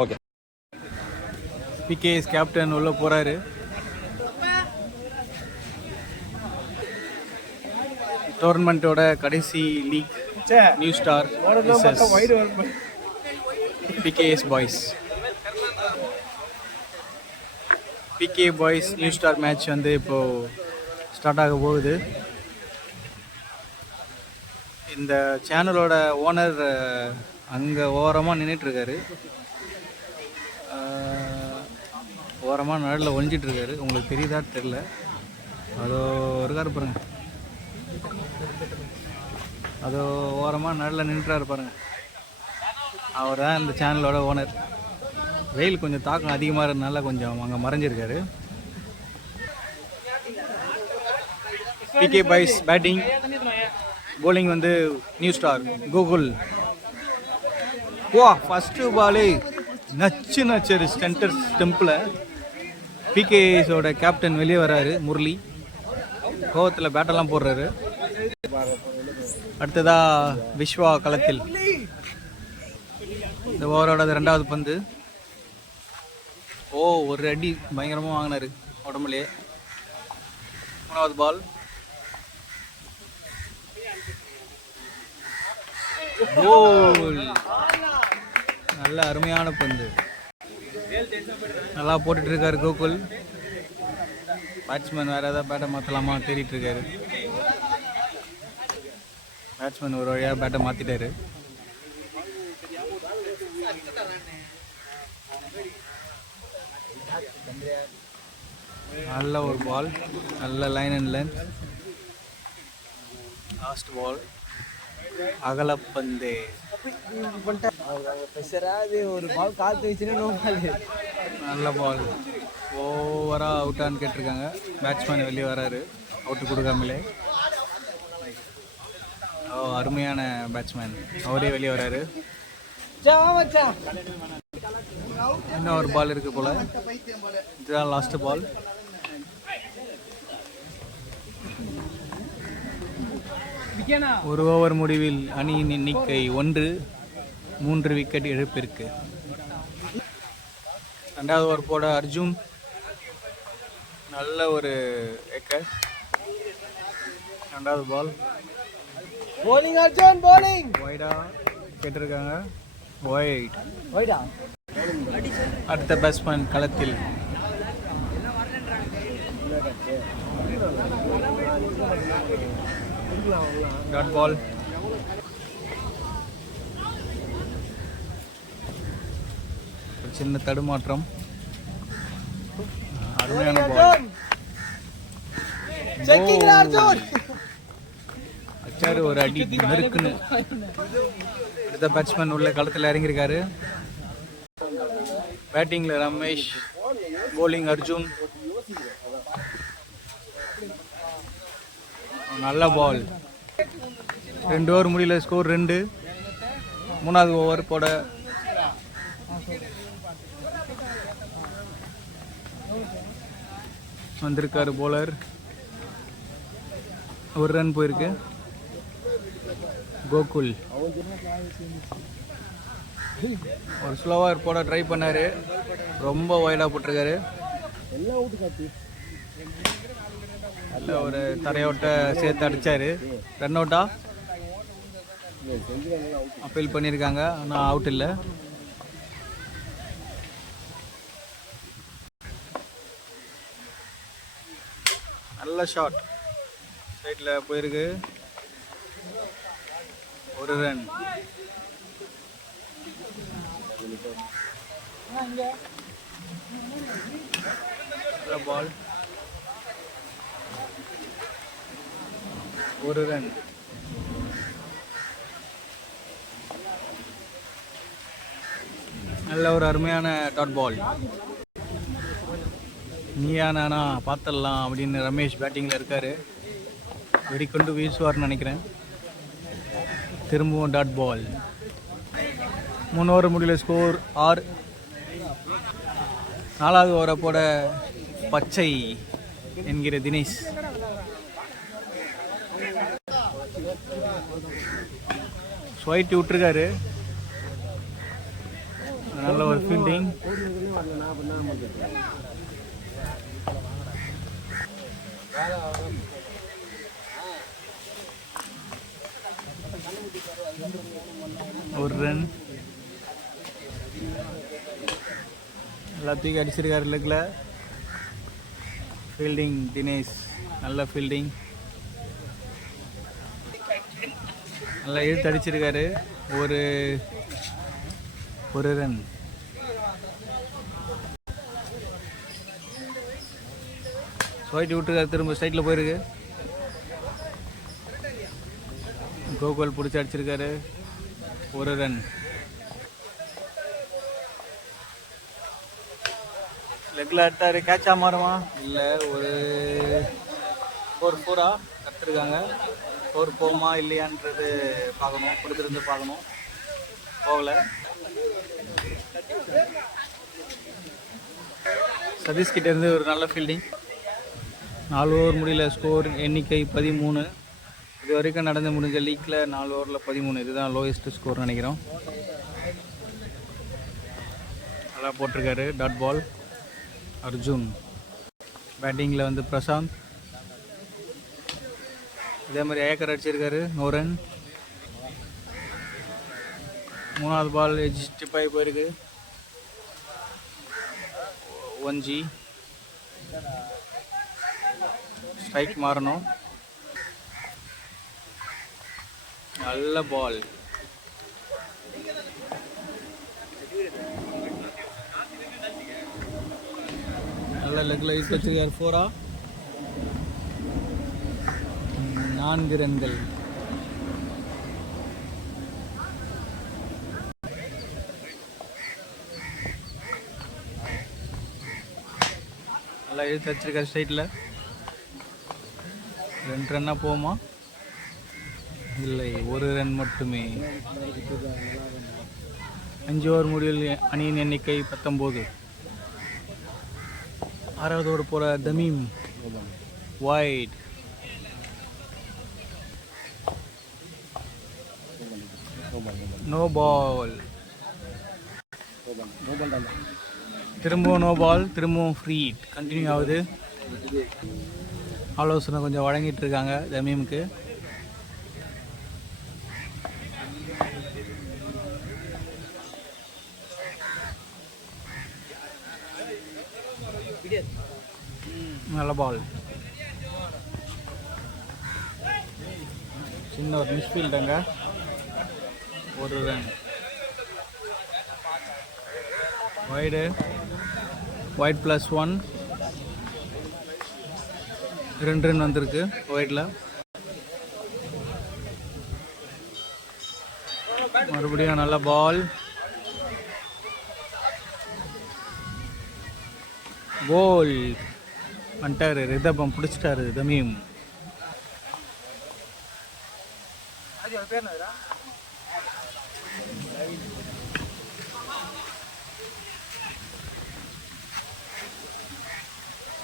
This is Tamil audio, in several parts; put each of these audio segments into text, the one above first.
ஓகே. பிகேஎஸ் கேப்டன் உள்ள போறாரு. டோர்னமெண்ட்டோட கடைசி league new star PKS boys. PK boys new star match வந்து இப்போது ஸ்டார்ட் ஆக போகுது. இந்த சேனலோட ஓனர் அங்கே ஓரமாக நின்றுட்டுருக்காரு. ஓரமாக நடுவில் ஒழிஞ்சிட்ருக்காரு. உங்களுக்கு தெரியுதா தெரில. அதோ இருக்காரு பாருங்க. அதோ ஓரமாக நடுவில் நின்றுறாரு பாருங்க. அவர் தான் இந்த சேனலோட ஓனர். வெயில் கொஞ்சம் தாக்கம் அதிகமாக இருந்தனால கொஞ்சம் அங்கே மறைஞ்சிருக்காரு. பிகே பாய்ஸ் பேட்டிங், bowling வந்து நியூ ஸ்டார் கூகுள். வா ஃபஸ்ட்டு பாலே நச்சு சென்டர் ஸ்டெம்பில். பிகேஎஸோட கேப்டன் வெளியே வராரு. முரளி கோவத்தில் பேட்டெல்லாம் போடுறாரு. அடுத்ததா விஸ்வா களத்தில். இந்த ஓவரோட 2வது பந்து. ஒரு அடி பயங்கரமாக வாங்கினாரு உடம்புலே. 3வது பால். நல்ல அருமையான பந்து. நல்லா போட்டுட்டு இருக்காரு கோகுல். பேட்ஸ்மேன் வேற ஏதாவது பேட்டை மாற்றலாமா தேடிட்டு இருக்காரு. பேட்ஸ்மேன் ஒரு வழியாக பேட்டை மாற்றிட்டாரு. நல்ல ஒரு பால். நல்ல line and length. Last ball. அகலப்பந்து. ஒரு பால் காத்து வச்சுன்னு நல்ல பால். ஓவராக அவுட்டான்னு கேட்டிருக்காங்க. பேட்ஸ்மேன் வெளியே வராரு அவுட்டு கொடுக்காமலே. அருமையான பேட்ஸ்மேன். அவரே வெளியே வராரு. இன்னும் ஒரு பால் இருக்கு போல. இதுதான் லாஸ்ட் பால். ஒரு ஓவர் முடிவில் அணியின் எண்ணிக்கை 1, 3 விக்கெட் இழப்பிற்கு. 2வது ஓவர் போட அர்ஜுன். நல்ல ஒரு ஏக்கர். 2வது பால். bowling Arjun bowling. வைடா கேட்டிருக்காங்க. வைடா. அடுத்த பேட்ஸ்மேன் களத்தில். Dot ball. சின்ன தடுமாற்றம். அருமையான பால். அச்சாரு ஒரு அடி நெருக்குன்னு. அடுத்த பேட்ஸ்மேன் உள்ள களத்தில் இறங்கியிருக்காரு. பேட்டிங்கில் ரமேஷ், bowling அர்ஜுன். நல்ல பால். 2 ஓவர் முடியல. ஸ்கோர் 2. 3வது ஓவர் போட வந்திருக்காரு போலர். 1 ரன் போயிருக்கு. கோகுல் ஒரு ஸ்லோவாக போட ட்ரை பண்ணாரு. ரொம்ப வைடாக போட்டிருக்காரு. நல்ல ஒரு தரையோட்ட சேர்த்து அடிச்சாரு. ரன் அவுட்டா அப்பீல் பண்ணியிருக்காங்க. ஆனால் அவுட் இல்லை. நல்ல ஷாட். சைடில் போயிருக்கு. 1 ரன். நல்ல பால். 1 ரன். நல்ல ஒரு அருமையான டாட் பால். நீயா நானா பார்த்துடலாம் அப்படின்னு ரமேஷ் பேட்டிங்கில் இருக்கார். வெடிக்கொண்டு வீசுவார்னு நினைக்கிறேன். திரும்பவும் டாட் பால். 3 ஓவர் முடியல. ஸ்கோர் 6. 4வது ஓவரை போட பச்சை என்கிற தினேஷ். ஸ்வைட்டி விட்டுருக்காரு. நல்ல ஒரு ஃபீல்டிங். ஒரு ரன். எல்லாத்தையும் அடிச்சிருக்காரு லெக்கில். ஃபீல்டிங் தினேஷ், நல்ல ஃபீல்டிங், நல்லா இழுத்து அடிச்சிருக்காரு. ஒரு ரன். ஸ்வைட்டி விட்டுருக்காரு, திரும்ப ஸ்ட்ரைட்டில் போயிருக்கு. கோகுல் பிடிச்சி அடிச்சிருக்காரு. ஒரு ரன். லெக்கில் எடுத்தாரு. கேட்சா மாறுமா இல்லை ஒரு 4-4 கற்றுருக்காங்க. 4 போகுமா இல்லையான்றது பார்க்கணும், கொடுத்துருந்து பார்க்கணும். போகல. சதீஷ்கிட்ட இருந்து ஒரு நல்ல ஃபீல்டிங். 4 ஓவர் முடியல. ஸ்கோர் எண்ணிக்கை 13. இது வரைக்கும் நடந்து முடிஞ்ச லீக்கில் 4 ஓவரில் 13. இதுதான் லோயஸ்ட் ஸ்கோர் நினைக்கிறோம். நல்லா போட்டிருக்காரு. Dot ball. அர்ஜுன் பேட்டிங்கில் வந்து பிரசாந்த். இதே மாதிரி ஏக்கர் அடிச்சிருக்காரு. No run. 3வது பால் எஜ் ஸ்டிப் ஆகி போயிருக்கு. 1G. ஸ்ட்ரைக் மாறணும். நல்ல பால். நல்ல லெக்கில் யூஸ் வச்சிருக்காரு. 4 4 ரன்கள். நல்லா இழுத்து வச்சிருக்காரு ஸ்ட்ரைட்டில். 2 ரன்னாக போகுமா இல்லை, ஒரு ரன் மட்டுமே. 5 ஓவர் முடிவில் அணியின் எண்ணிக்கை 19. 6வது ஓவர் போகிற தமீம். வைட். No ball. திரும்பவும் நோ பால். திரும்பவும் ஃப்ரீ. கண்டினியூ ஆகுது. ஆலோசனை கொஞ்சம் வழங்கிட்டு இருக்காங்க தமீமுக்கு. நல்ல பால். சின்ன ஒரு மிஸ்ஃபீல்டுங்க. ஒரு ரன். வைடு. வைட் +1. 2 ரன் வந்திருக்கு வைடில். மறுபடியும் நல்ல பால். கோல் வந்துட்டாரு. ரிதபம் பிடிச்சிட்டாரு தமீம்.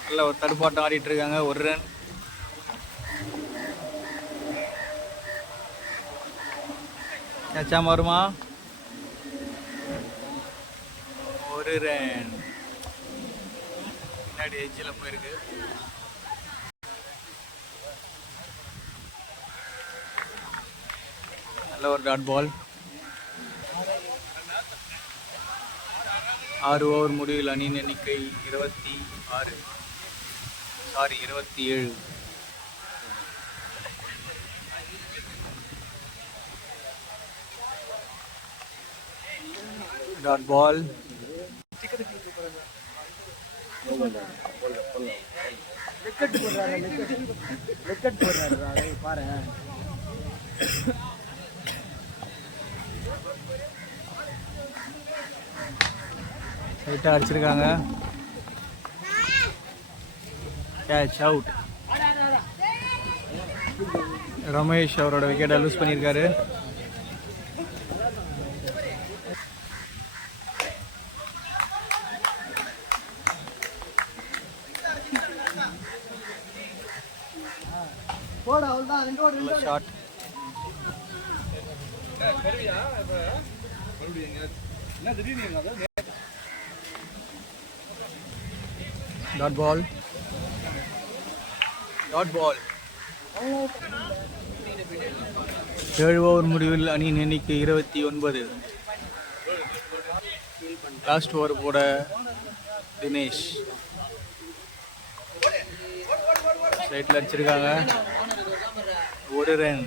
நல்ல ஒரு தடுப்பாட்டம் ஆடிட்டு இருக்காங்க. ஒரு ரன். கேட்சா மாறுமா? ஒரு ரன். பின்னாடி எஜ்ஜில் போயிருக்கு. நல்ல ஒரு டாட் பால். 6 ஓவர் முடிவில் அணியின் எண்ணிக்கை 27. Dot ball. பாரு. ரைட்டாக அடிச்சிருக்காங்க. Catch out. ரமேஷ் அவரோட விக்கெட்டை லூஸ் பண்ணியிருக்காரு. Shot. Dot ball. Dot ball. 7 over முடிவில் அணியின் எண்ணிக்கை 29. லாஸ்ட் ஓவர் போட தினேஷ் சைட்டில் அடிச்சிருக்காங்க. ஒரு ரன்.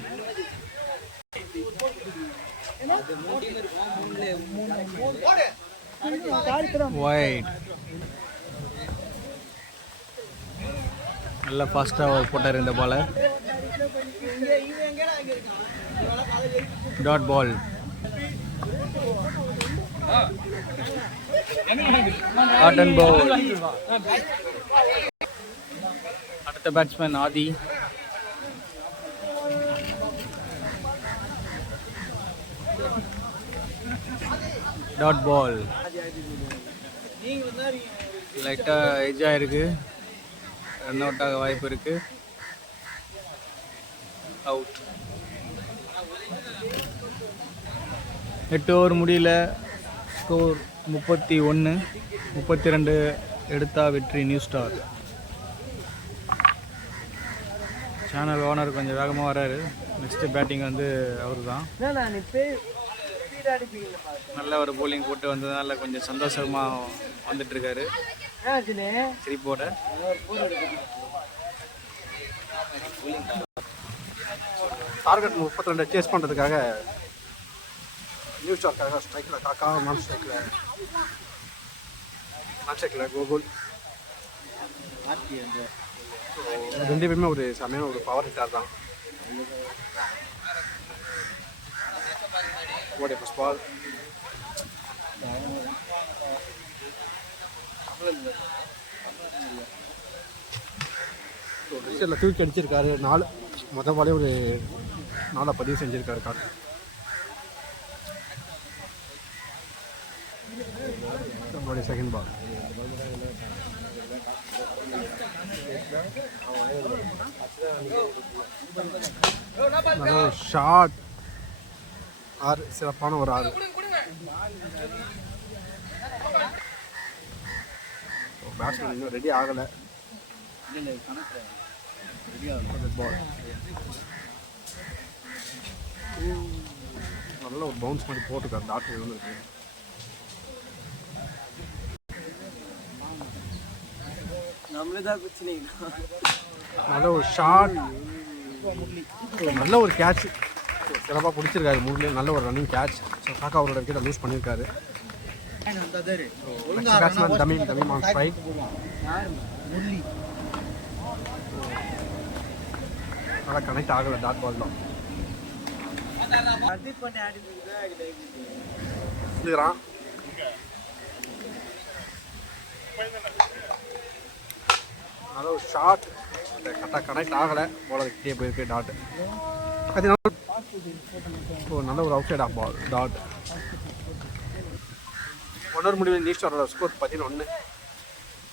வைட். நல்லா ஃபாஸ்ட்டாக போட்டார் இந்த பாலை. Dot ball. காட்டன் பால். அடுத்த பேட்ஸ்மேன் ஆதி. Dot ball. லைட்டாக எஜ் ஆகிருக்கு. ரன் அவுட் ஆக வாய்ப்பு இருக்கு. அவுட். 8 ஓவர் முடியல. ஸ்கோர் 31. 32 எடுத்தா வெற்றி நியூ ஸ்டார். சேனல் ஓனர் கொஞ்சம் வேகமாக வராரு. நெக்ஸ்ட் பேட்டிங் வந்து அவரு தான். நல்ல ஒரு போலிங் போட்டு வந்ததுனால கொஞ்சம் சந்தோஷமாக வந்துட்டு இருக்காரு சிரிப்போட. டார்கெட் 32 சேஸ் பண்ணுறதுக்காக நியூ ஸ்டார்க்காக ஸ்ட்ரைக்கில் காக்கா, நான் ஸ்ட்ரைக்கில் கோகுல் ரெண்டு பேருமே ஒரு செமையான ஒரு பவர் ஹிட்டர் தான். ஓடிய ஃபர்ஸ்ட் பால். ரிசல்ட்டில் தூக்கி அடிச்சிருக்காரு. 4 மொதல் பாலே ஒரு 4 பதிவு செஞ்சுருக்காரு காட்டு. நம்மளுடைய செகண்ட் பால். நல்ல ஒரு ஷாட். 6 சிறப்பான ஒரு 6. பேட்ஸ்மேன் இன்னும் ரெடி ஆகலை. நல்ல ஒரு பவுன்ஸ் மாதிரி போட்டுருக்காரு. டாக்டர் இருந்திருக்கு. நல்ல ஒரு ஷாட். நல்ல ஒரு கேட்ச். சிறப்பாக பிடிச்சிருக்காரு. முரளி நல்ல ஒரு ரன்னிங் கேட்ச். ஸோ காக்கா அவரோட விக்கெட்டை லூஸ் பண்ணியிருக்காரு. Batsman Tamim on strike. நல்லா கனெக்ட் ஆகலை. டாட் பால் தான் இருக்கிறான். நல்ல ஒரு ஷாட். கரெக்டாக கனெக்ட் ஆகலை. பால் கிட்டே போயிருக்கு. டாட். நல்ல ஒரு outside off ball. Dot. 1 over முடிவில் நியூ ஸ்டாரோட ஸ்கோர் 11.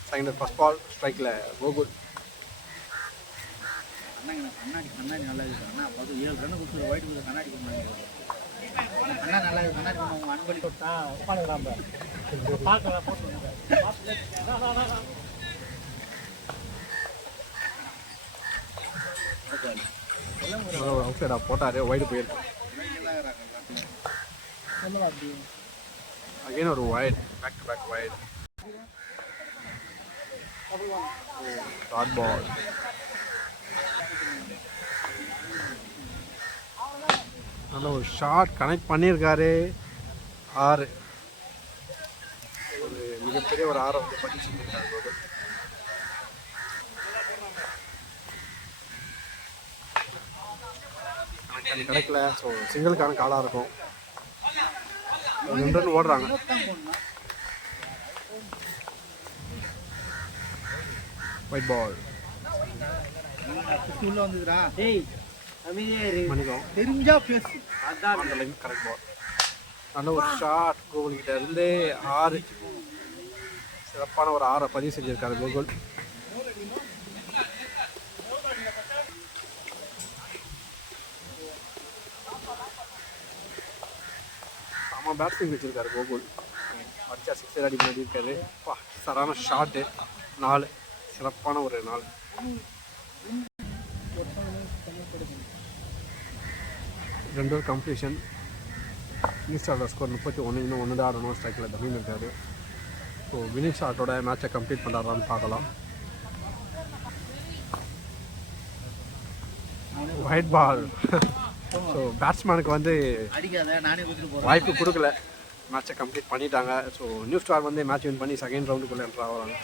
செகண்ட் ஃபர்ஸ்ட் பால் ஸ்ட்ரைக்கில் கோகுல். கண்ணாடி நல்லா இருக்கு. அண்ணா பார்த்து 7 ரன் கொடுத்து ஒயிட் கொடுத்து கண்ணாடி அண்ணா நல்லா இருக்கு. கண்ணாடி உங்கள் அன்பளி உட்காந்துக்கலாம் ஒரு அவுட் சைடாக போட்டார். ஒயிடு போயிருக்கு. அகைன் ஒரு wide. Back to back wide. Dot ball. நல்ல ஒரு ஷாட். கனெக்ட் பண்ணியிருக்காரு. 6. ஒரு மிகப்பெரிய ஒரு 6 வந்து பதிவு செஞ்சிருக்காரு. கிடைக்கல. ஸோ சிங்கிளுக்கான காலாக இருக்கும். 2 ரன் ஓடுறாங்க. White ball. தெரிஞ்சா பேசு. கரெக்ட் பால். நல்ல ஒரு ஷாட். கோகுல் கிட்ட இருந்து 6. சிறப்பான ஒரு 6 பதிவு செஞ்சிருக்காரு கோகுல். அவன் பேட்ஸ்மேன் வச்சிருக்காரு கோகுல். அடிச்சா 6 அடி பண்ணி இருக்காரு. சரான ஷாட்டு 4. சிறப்பான ஒரு நாள். ரெண்டு ஒரு கம்ப்ளீஷன். நியூ ஸ்டாரோட ஸ்கோர் 31. இன்னும் 1 தான் ஆடணும். ஸ்ட்ரைக்கில் தமிழ் இருக்காரு. ஸோ வினிங் ஷாட்டோட மேட்சை கம்ப்ளீட் பண்ணுறாரான்னு பார்க்கலாம். White ball. ஸோ பேட்ஸ்மேனுக்கு வந்து அடிக்காத நானே கொடுத்துட்டு போகிறேன். வாய்ப்பு கொடுக்கல. மேட்சை கம்ப்ளீட் பண்ணிட்டாங்க. ஸோ நியூ ஸ்டார் வந்து மேட்ச் வின் பண்ணி செகண்ட் ரவுண்டுக்குள்ளே என்ட்ரு ஆகிறாங்க.